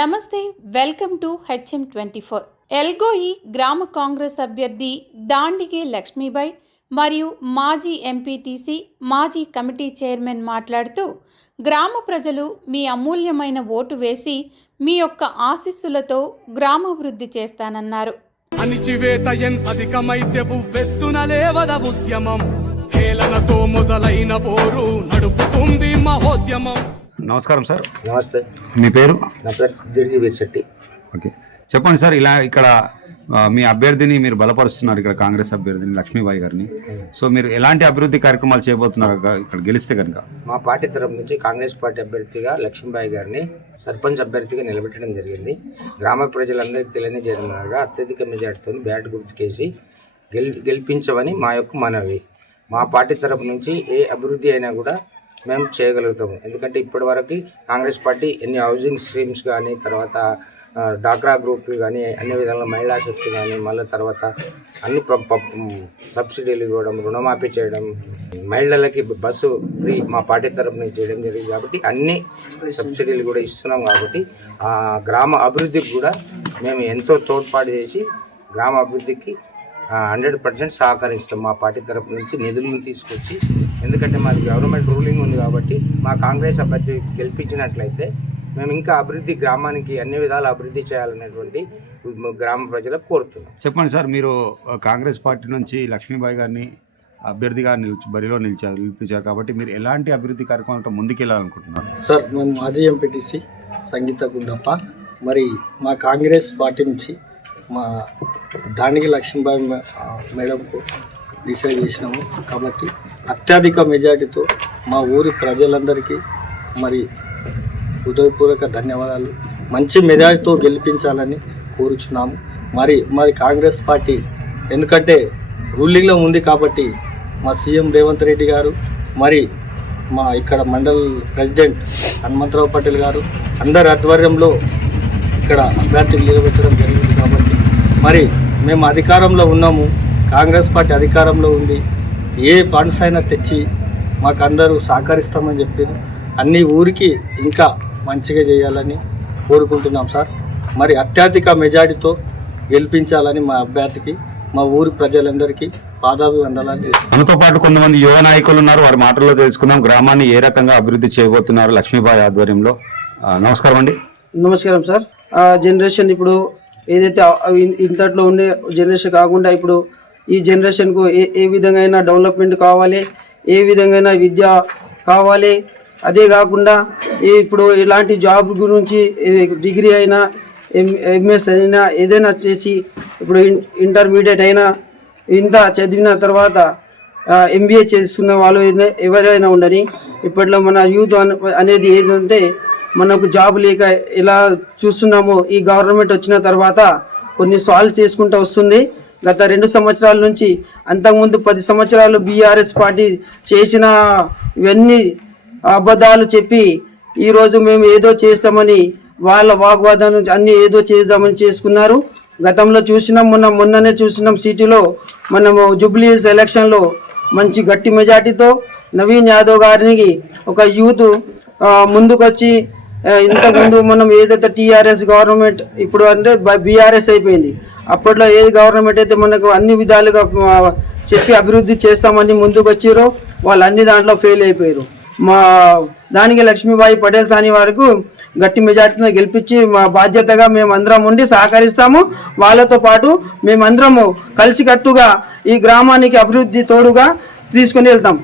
నమస్తే, welcome to HM24. Elgoi గ్రామ కాంగ్రెస్ అభ్యర్థి దాండిగే లక్ష్మీబాయి మరియు మాజీ ఎంపీటీసీ, మాజీ కమిటీ చైర్మన్ మాట్లాడుతూ, గ్రామ ప్రజలు మీ అమూల్యమైన ఓటు వేసి మీ యొక్క ఆశీస్సులతో గ్రామాభివృద్ధి చేస్తానన్నారు. అణిచివేత ఎంతధికమైతే ఉవ్వెత్తున లేవద ఉద్యమం, హేళనతో మొదలైన పోరు నడుపుతుంది మహోద్యమం. నమస్కారం సార్. నమస్తే. మీ పేరు? నా పేరు దిర్గి వీర్శెట్టి. ఓకే, చెప్పండి సార్. ఇక్కడ మీ అభ్యర్థిని మీరు బలపరుస్తున్నారు, ఇక్కడ కాంగ్రెస్ అభ్యర్థిని లక్ష్మీబాయి గారిని. సో మీరు ఎలాంటి అభివృద్ధి కార్యక్రమాలు చేయబోతున్నారు ఇక్కడ గెలిస్తే కనుక? మా పార్టీ తరఫు నుంచి కాంగ్రెస్ పార్టీ అభ్యర్థిగా లక్ష్మీబాయి గారిని సర్పంచ్ అభ్యర్థిగా నిలబెట్టడం జరిగింది. గ్రామ ప్రజలందరికీ తెలియజేయడంగా అత్యధిక మెజార్టీతో బ్యాట్ గుర్తుకేసి గెలిపించమని మా యొక్క మనవి. మా పార్టీ తరఫు నుంచి ఏ అభివృద్ధి అయినా కూడా మేము చేయగలుగుతాము. ఎందుకంటే ఇప్పటి వరకు కాంగ్రెస్ పార్టీ ఎన్ని హౌసింగ్ స్కీమ్స్ కానీ, తర్వాత డాక్రా గ్రూప్ కానీ, అన్ని విధాలుగా మహిళా శక్తి కానీ, మళ్ళీ తర్వాత అన్ని సబ్సిడీలు ఇవ్వడం, రుణమాఫీ చేయడం, మహిళలకి బస్సు ఫ్రీ మా పార్టీ తరఫు నుంచి చేయడం జరిగింది. కాబట్టి అన్ని సబ్సిడీలు కూడా ఇస్తున్నాం. కాబట్టి గ్రామ అభివృద్ధికి కూడా మేము ఎంతో తోడ్పాటు చేసి గ్రామ అభివృద్ధికి 100% సహకరిస్తాం. మా పార్టీ తరఫు నుంచి నిధులను తీసుకొచ్చి, ఎందుకంటే మాది గవర్నమెంట్ రూలింగ్ ఉంది కాబట్టి మా కాంగ్రెస్ అభ్యర్థి గెలిపించినట్లయితే మేము ఇంకా అభివృద్ధి, గ్రామానికి అన్ని విధాలు అభివృద్ధి చేయాలనేటువంటి గ్రామ ప్రజలకు కోరుతున్నాం. చెప్పండి సార్, మీరు కాంగ్రెస్ పార్టీ నుంచి లక్ష్మీబాయి గారిని అభ్యర్థిగా బరిలో నిలిపించారు కాబట్టి మీరు ఎలాంటి అభివృద్ధి కార్యక్రమాలతో ముందుకెళ్ళాలనుకుంటున్నారు? సార్, మేము మాజీ ఎంపీటీసీ సంగీత గుండప్ప. మరి మా కాంగ్రెస్ పార్టీ నుంచి మా దాండిగే లక్ష్మీబాయి మేడంకు డిసైడ్ చేసినాము. కాబట్టి అత్యధిక మెజార్టీతో మా ఊరి ప్రజలందరికీ మరి హృదయపూర్వక ధన్యవాదాలు. మంచి మెజార్టీతో గెలిపించాలని కోరుచున్నాము. మాది కాంగ్రెస్ పార్టీ ఎందుకంటే రూలింగ్లో ఉంది కాబట్టి మా సీఎం రేవంత్ రెడ్డి గారు, మరి మా ఇక్కడ మండల్ ప్రెసిడెంట్ హనుమంతరావు పటేల్ గారు అందరి ఆధ్వర్యంలో ఇక్కడ అభ్యర్థిని నిలబెట్టడం జరిగింది. కాబట్టి మరి మేము అధికారంలో ఉన్నాము, కాంగ్రెస్ పార్టీ అధికారంలో ఉంది. ఏ ఫండ్స్ అయినా తెచ్చి మాకు అందరూ సహకరిస్తామని చెప్పారు. అన్ని ఊరికి ఇంకా మంచిగా చేయాలని కోరుకుంటున్నాం సార్. మరి అత్యధిక మెజార్టీతో గెలిపించాలని మా అభ్యర్థికి, మా ఊరి ప్రజలందరికీ పాదాభివందనాలు చేస్తాం. మనతో పాటు కొంతమంది యువ నాయకులు ఉన్నారు, వారి మాటల్లో తెలుసుకుందాం. గ్రామాన్ని ఏ రకంగా అభివృద్ధి చేయబోతున్నారు లక్ష్మీబాయి ఆధ్వర్యంలో? నమస్కారం అండి. నమస్కారం సార్. జనరేషన్ ఇప్పుడు ఏదైతే ఇంతట్లో ఉండే జనరేషన్ కాకుండా ఇప్పుడు ఈ జనరేషన్కు ఏ విధంగా డెవలప్మెంట్ కావాలి, ఏ విధంగా విద్య కావాలి, అదే కాకుండా ఇప్పుడు ఇలాంటి జాబ్ గురించి డిగ్రీ అయినా, ఎంఎస్ అయినా, ఏదైనా చేసి ఇప్పుడు ఇంటర్మీడియట్ అయినా ఇంత చదివిన తర్వాత MBA చేసుకున్న వాళ్ళు ఎవరైనా ఉండని, ఇప్పట్లో మన యూత్ అనేది ఏంటంటే మనకు జాబ్ లేక ఇలా చూస్తున్నాము. ఈ గవర్నమెంట్ వచ్చిన తర్వాత కొన్ని సాల్వ్ చేసుకుంటూ వస్తుంది. గత 2 సంవత్సరాల నుంచి, అంతకుముందు 10 సంవత్సరాలు BRS పార్టీ చేసిన ఇవన్నీ అబద్ధాలు చెప్పి ఈరోజు మేము ఏదో చేస్తామని వాళ్ళ వాగ్వాదం అన్నీ ఏదో చేద్దామని చేసుకున్నారు. గతంలో చూసినాం, మొన్ననే చూసినాం సిటీలో మనము జూబ్లీ హిల్స్ ఎలక్షన్లో మంచి గట్టి మెజార్టీతో నవీన్ యాదవ్ గారికి ఒక యూత్ ముందుకొచ్చి, ఇంతకుముందు మనం ఏదైతే TRS గవర్నమెంట్ ఇప్పుడు అంటే BRS అయిపోయింది. అప్పట్లో ఏది గవర్నమెంట్ అయితే మనకు అన్ని విధాలుగా చెప్పి అభివృద్ధి చేస్తామని ముందుకు వచ్చారో వాళ్ళు అన్ని దాంట్లో ఫెయిల్ అయిపోయారు. మా దానికి లక్ష్మీబాయి పటేల్ సాని వరకు గట్టి మెజార్టీని గెలిపించి మా బాధ్యతగా మేమందరం ఉండి సహకరిస్తాము. వాళ్ళతో పాటు మేమందరము కలిసికట్టుగా ఈ గ్రామానికి అభివృద్ధి తోడుగా తీసుకుని వెళ్తాం.